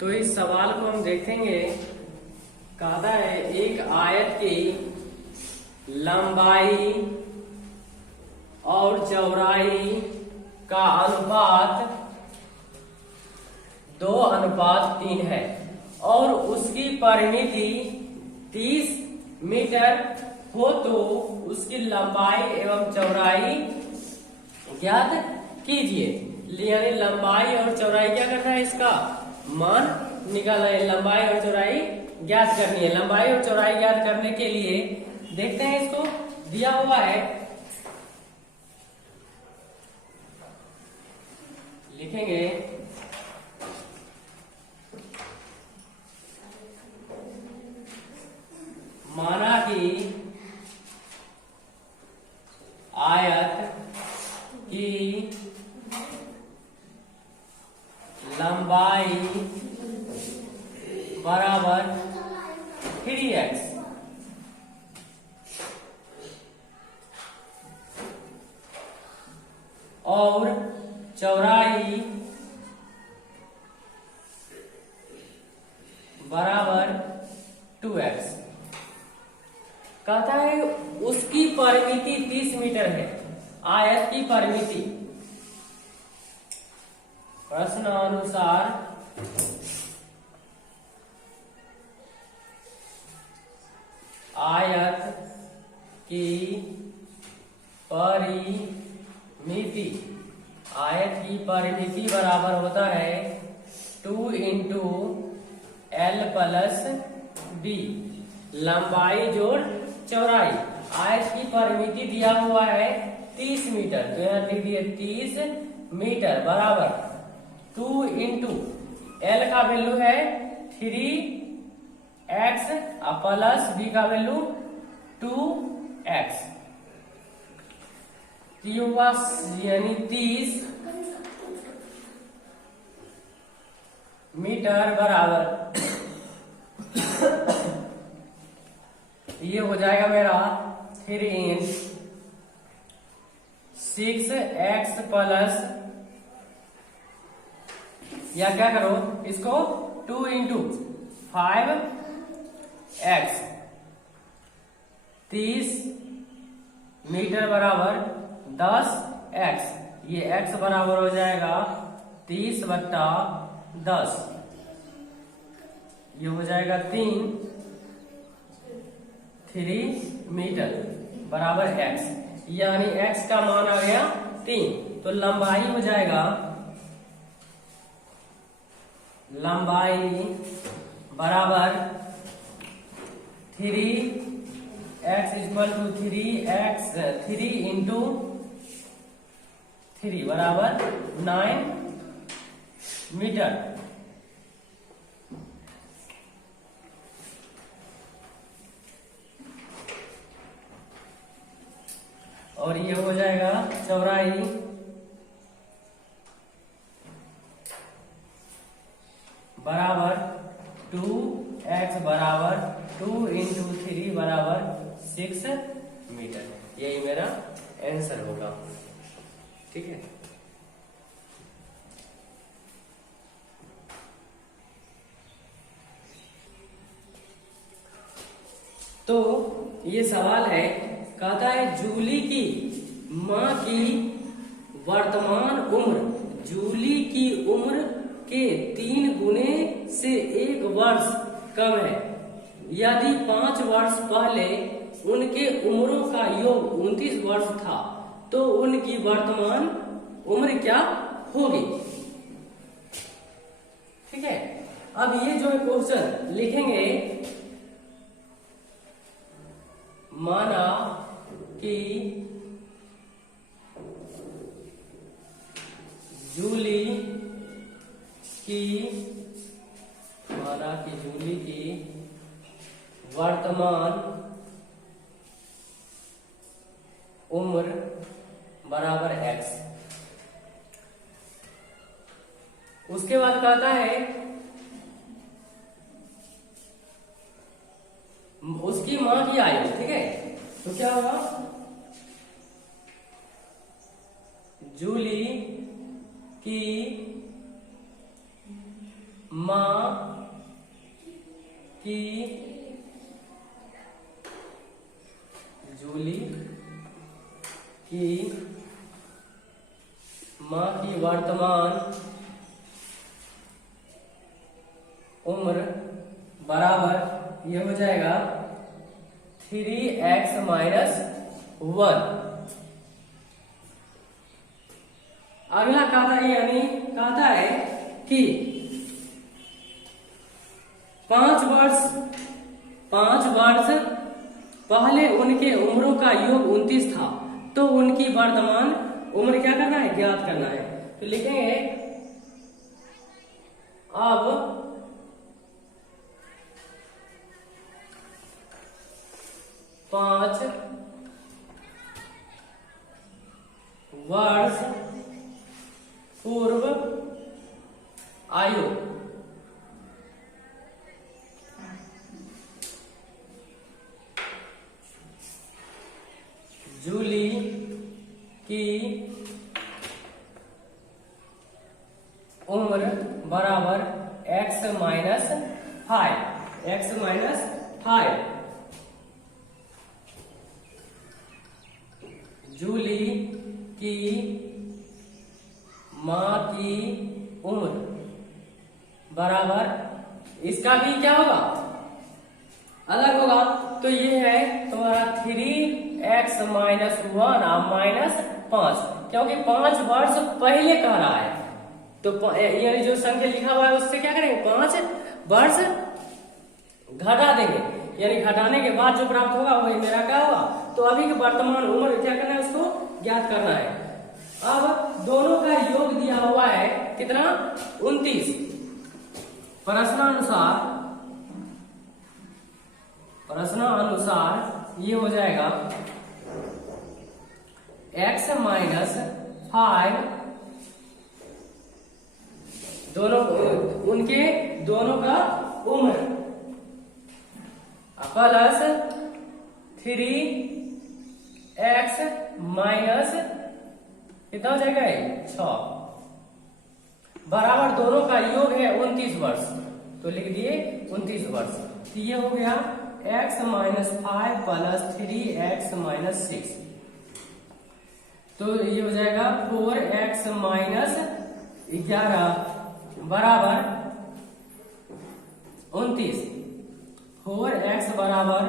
तो इस सवाल को हम देखेंगे। कहता है एक आयत की लंबाई और चौड़ाई का अनुपात 2:3 है और उसकी परिमिति 30 मीटर हो तो उसकी लंबाई एवं चौड़ाई ज्ञात कीजिए। यानी लंबाई और चौड़ाई क्या करना है, इसका मान निकालना है। लंबाई और चौड़ाई ज्ञात करनी है। लंबाई और चौड़ाई ज्ञात करने के लिए देखते हैं, इसको दिया हुआ है, लिखेंगे माना कि आयत की लंबाई बराबर 3x और चौड़ाई बराबर 2x। कहता है उसकी परिमिति 30 मीटर है। आयत की परिमिति प्रश्नानुसार आयत की परिमिति, आयत की परिमिति बराबर होता है 2 × L + B, लंबाई जोड़ चौड़ाई। आयत की परिमिति दिया हुआ है 30 मीटर, तो यहाँ लिख दिए 30 मीटर बराबर 2 × L का वैल्यू है 3x प्लस B का वैल्यू 2x, यानी 30 मीटर बराबर ये हो जाएगा मेरा 3 × 6x प्लस, या क्या करो इसको 2 × 5x, 30 मीटर बराबर 10x, ये x बराबर हो जाएगा 30/10, ये हो जाएगा 3 मीटर बराबर x, यानी x का मान आ गया 3। तो लंबाई हो जाएगा, लंबाई बराबर 3x = 3x, 3 × 3 बराबर 9 मीटर। और ये हो जाएगा चौड़ाई बराबर 2x बराबर 2 × 3 बराबर 6 मीटर। यही मेरा आंसर होगा। ठीक है। तो ये सवाल है, कहता है जूली की माँ की वर्तमान उम्र जूली की उम्र के 3 गुने से 1 वर्ष कम है। यदि 5 वर्ष पहले उनके उम्रों का योग 29 वर्ष था तो उनकी वर्तमान उम्र क्या होगी। ठीक है। अब ये जो क्वेश्चन लिखेंगे, माना कि जूली की वर्तमान उम्र बराबर x। उसके बाद कहता है उसकी माँ की आयु। ठीक है, तो क्या होगा, जूली की माँ की जूली की माँ की वर्तमान उम्र बराबर ये हो जाएगा 3x माइनस 1। अगला कहता है, यानी कहता है कि 5 वर्ष पहले उनके उम्रों का योग 29 था, तो उनकी वर्तमान उम्र क्या करना है, ज्ञात करना है। तो लिखेंगे अब 5 वर्ष पूर्व आयु जूली की उम्र बराबर x माइनस 5। जूली की माँ की उम्र बराबर, इसका भी क्या होगा, अलग होगा। तो ये है तुम्हारा 3x माइनस 1 और माइनस 5, क्योंकि 5 वर्ष पहले कह रहा है। तो ये जो संख्या लिखा हुआ है उससे क्या करेंगे, 5 वर्ष घटा देंगे, यानी घटाने के बाद जो प्राप्त होगा वही मेरा क्या होगा। तो अभी के वर्तमान उम्र क्या करना है, उसको ज्ञात करना है। अब दोनों का योग दिया हुआ है कितना, 29। प्रश्नानुसार ये हो जाएगा x माइनस 5, दोनों उनके दोनों का उम्र प्लस 3x माइनस कितना हो जाएगा, 6 बराबर दोनों का योग है 29 वर्ष। तो लिख दिए 29 वर्ष। तो ये हो गया x minus 5 plus 3x minus 6। तो ये हो जाएगा 4x माइनस 11 बराबर 29। 4x बराबर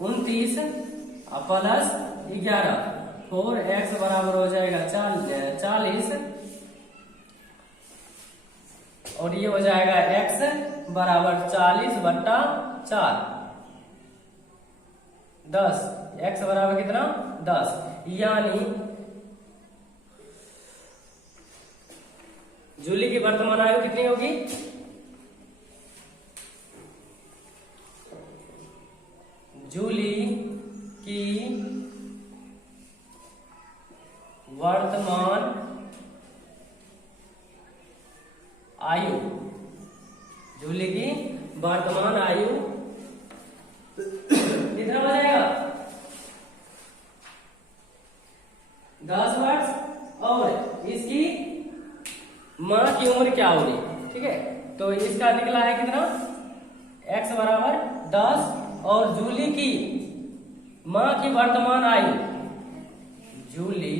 29 प्लस 11, 4x बराबर हो जाएगा 40, और ये हो जाएगा x बराबर 40 बट्टा 4, 10। x बराबर कितना, 10। यानी जूली की वर्तमान आयु कितनी होगी, जूली की वर्तमान आयु, जूली की वर्तमान आयु कितना हो जाएगा, 10 वर्ष। और इसकी माँ की उम्र क्या होगी, ठीक है। तो इसका निकला है कितना, x बराबर 10, और जूली की माँ की वर्तमान आयु, जूली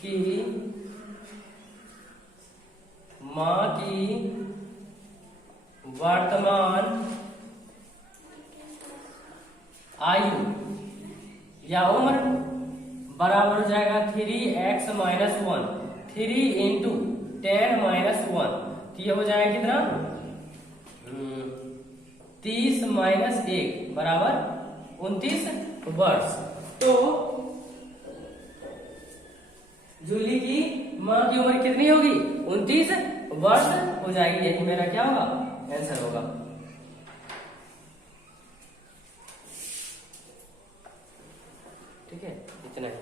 की माँ की वर्तमान आयु या उम्र बराबर हो जाएगा 3x माइनस 1, 3 इंटू 10 माइनस 1। तो ये हो जाएगा कितना, 30 माइनस 1 बराबर 29 वर्ष। तो जूली की माँ की उम्र कितनी होगी, 29 वर्ष हो जाएगी। यही मेरा क्या होगा, आंसर होगा। ठीक है, इतना ही।